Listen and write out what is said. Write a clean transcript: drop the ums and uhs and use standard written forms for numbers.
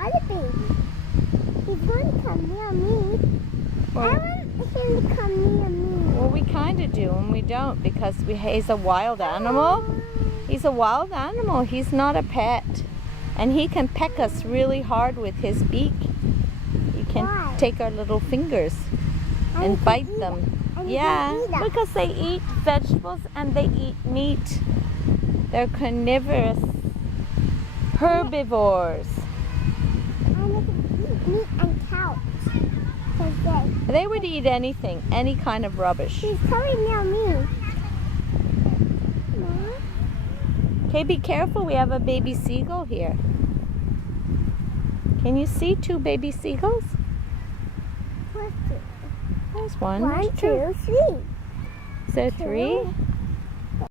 other baby. He's going to come near me. I want him to come near me. Well, we kind of do and we don't because he's a wild animal. He's a wild animal. He's not a pet. And he can peck us really hard with his beak. He can Why? take our little fingers and bite them. Yeah, because they eat vegetables and they eat meat. They're carnivorous herbivores. And they can eat meat and cows. They would eat anything, any kind of rubbish. He's coming near me. Okay, be careful. We have a baby seagull here. Can you see 2 baby seagulls? What's it? There's one. One, There's 2. 2, 3. Is there 3? 2.